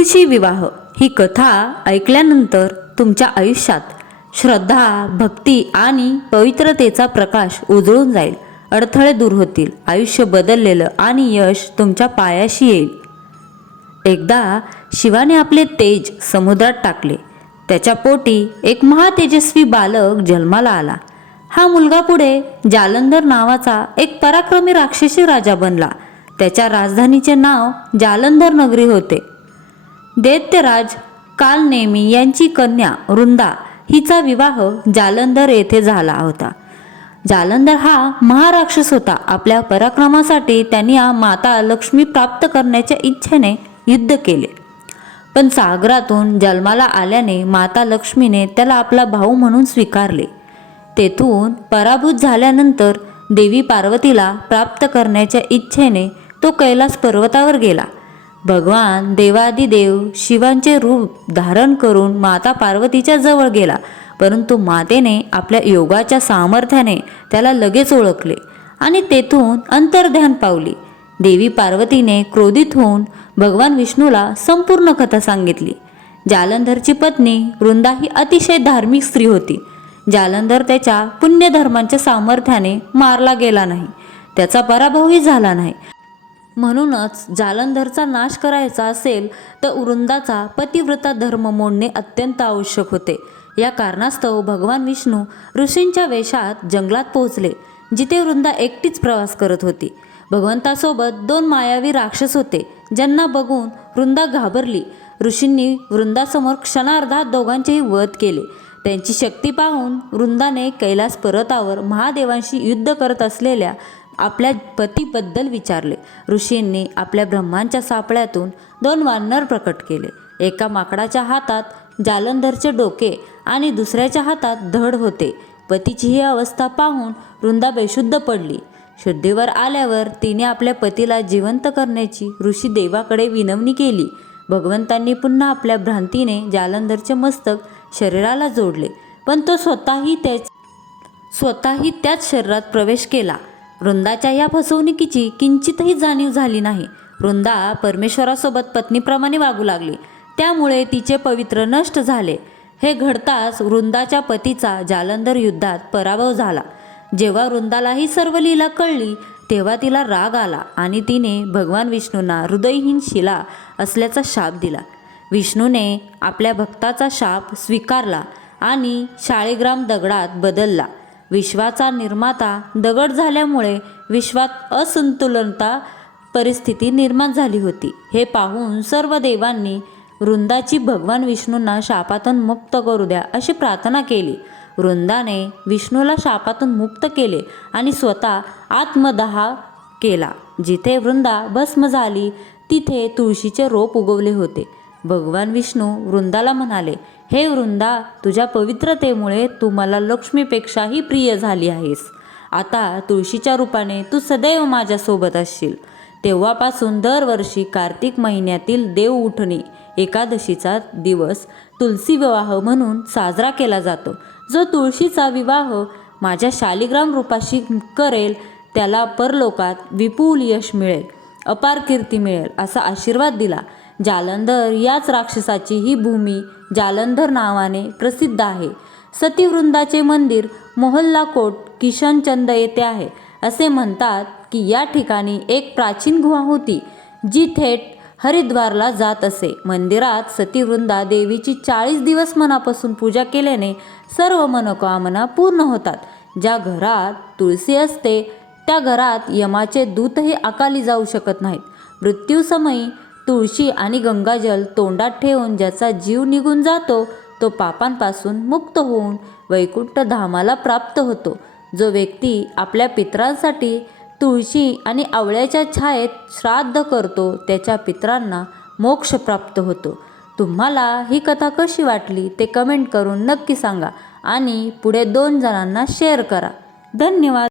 तुळशी विवाह ही कथा ऐकल्यानंतर तुमच्या आयुष्यात श्रद्धा भक्ती आणि पवित्रतेचा प्रकाश उजळून जाईल. अडथळे दूर होतील. आयुष्य बदललेलं आणि यश तुमच्या पायाशी येईल. एकदा शिवाने आपले तेज समुद्रात टाकले. त्याच्या पोटी एक महातेजस्वी बालक जन्माला आला. हा मुलगा पुढे जालंधर नावाचा एक पराक्रमी राक्षसी राजा बनला. त्याच्या राजधानीचे नाव जालंधर नगरी होते. दैत्यराज कालनेमी यांची कन्या वृंदा हिचा विवाह जालंधर येथे झाला होता. जालंधर हा महाराक्षस होता. आपल्या पराक्रमासाठी त्यांनी माता लक्ष्मी प्राप्त करण्याच्या इच्छेने युद्ध केले. पण सागरातून जन्माला आल्याने माता लक्ष्मीने त्याला आपला भाऊ म्हणून स्वीकारले. तेथून पराभूत झाल्यानंतर देवी पार्वतीला प्राप्त करण्याच्या इच्छेने तो कैलास पर्वतावर गेला. भगवान देवादिदेव शिवांचे रूप धारण करून माता पार्वतीच्या जवळ गेला. परंतु मातेने आपल्या योगाच्या सामर्थ्याने त्याला लगेच ओळखले आणि तेथून अंतर्ध्यान पावली. देवी पार्वतीने क्रोधित होऊन भगवान विष्णूला संपूर्ण कथा सांगितली. जालंधरची पत्नी वृंदा ही अतिशय धार्मिक स्त्री होती. जालंधर त्याच्या पुण्यधर्मांच्या सामर्थ्याने मारला गेला नाही. त्याचा पराभवही झाला नाही. म्हणूनच जालंधरचा नाश करायचा असेल तर वृंदाचा पतिव्रता धर्म मोडणे अत्यंत आवश्यक होते. या कारणास्तव भगवान विष्णू ऋषींच्या वेशात जंगलात पोहोचले जिथे वृंदा एकटीच प्रवास करत होती. भगवंतासोबत दोन मायावी राक्षस होते ज्यांना बघून वृंदा घाबरली. ऋषींनी वृंदासमोर क्षणार्धात दोघांचेही वध केले. त्यांची शक्ती पाहून वृंदाने कैलास पर्वतावर महादेवांशी युद्ध करत असलेल्या आपल्या पतीबद्दल विचारले. ऋषींनी आपल्या ब्रह्मांच्या सापळ्यातून दोन वानर प्रकट केले. एका माकडाच्या हातात जालंधरचे डोके आणि दुसऱ्याच्या हातात धड होते. पतीची ही अवस्था पाहून वृंदा बेशुद्ध पडली. शुद्धीवर आल्यावर तिने आपल्या पतीला जिवंत करण्याची ऋषी देवाकडे विनवणी केली. भगवंतांनी पुन्हा आपल्या भ्रांतीने जालंधरचे मस्तक शरीराला जोडले पण तो स्वतःही त्याच स्वतःही त्याच शरीरात प्रवेश केला. वृंदाच्या या फसवणुकीची किंचितही जाणीव झाली नाही. वृंदा परमेश्वरासोबत पत्नीप्रमाणे वागू लागली. त्यामुळे तिचे पवित्र नष्ट झाले. हे घडताच वृंदाच्या पतीचा जालंधर युद्धात पराभव झाला. जेव्हा वृंदाला ही सर्व लीला कळली तेव्हा तिला राग आला आणि तिने भगवान विष्णूंना हृदयहीन शिला असल्याचा शाप दिला. विष्णूने आपल्या भक्ताचा शाप स्वीकारला आणि शाळेग्राम दगडात बदलला. विश्वाचा निर्माता दगड झाल्यामुळे विश्वात असंतुलनता परिस्थिती निर्माण झाली होती. हे पाहून सर्व देवांनी वृंदाची भगवान विष्णूंना शापातून मुक्त करू द्या अशी प्रार्थना केली. वृंदाने विष्णूला शापातून मुक्त केले आणि स्वतः आत्मदहा केला. जिथे वृंदा भस्म झाली तिथे तुळशीचे रोप उगवले होते. भगवान विष्णू वृंदाला म्हणाले हे वृंदा तुझ्या पवित्रतेमुळे तू मला लक्ष्मीपेक्षाही प्रिय झाली आहेस. आता तुळशीच्या रूपाने तू सदैव माझ्यासोबत असशील. तेव्हापासून दरवर्षी कार्तिक महिन्यातील देव उठणे एकादशीचा दिवस तुलसी विवाह म्हणून साजरा केला जातो. जो तुळशीचा विवाह माझ्या शालिग्राम रूपाशी करेल त्याला परलोकात विपुल यश मिळेल अपार कीर्ती मिळेल असा आशीर्वाद दिला. जालंधर याच राक्षसाची ही भूमी जालंधर नावाने प्रसिद्ध आहे. सतीवृंदाचे मंदिर मोहल्ला कोट किशनचंद येथे आहे. असे म्हणतात की या ठिकाणी एक प्राचीन गुहा होती जी थेट हरिद्वारला जात असे. मंदिरात सतीवृंदा देवीची चाळीस दिवस मनापासून पूजा केल्याने सर्व मनोकामना पूर्ण होतात. ज्या घरात तुळशी असते त्या घरात यमाचे दूतही अकाली जाऊ शकत नाहीत. मृत्यूसमयी तुळशी आणि गंगाजल तोंडात ठेवून ज्याचा जीव निघून जातो तो पापांपासून मुक्त होऊन वैकुंठ धामाला प्राप्त होतो. जो व्यक्ती आपल्या पित्रांसाठी तुळशी आणि आवळ्याच्या छायेत श्राद्ध करतो त्याच्या पितरांना मोक्ष प्राप्त होतो. तुम्हाला ही कथा कशी वाटली ते कमेंट करून नक्की सांगा आणि पुढे दोन जणांना शेअर करा. धन्यवाद.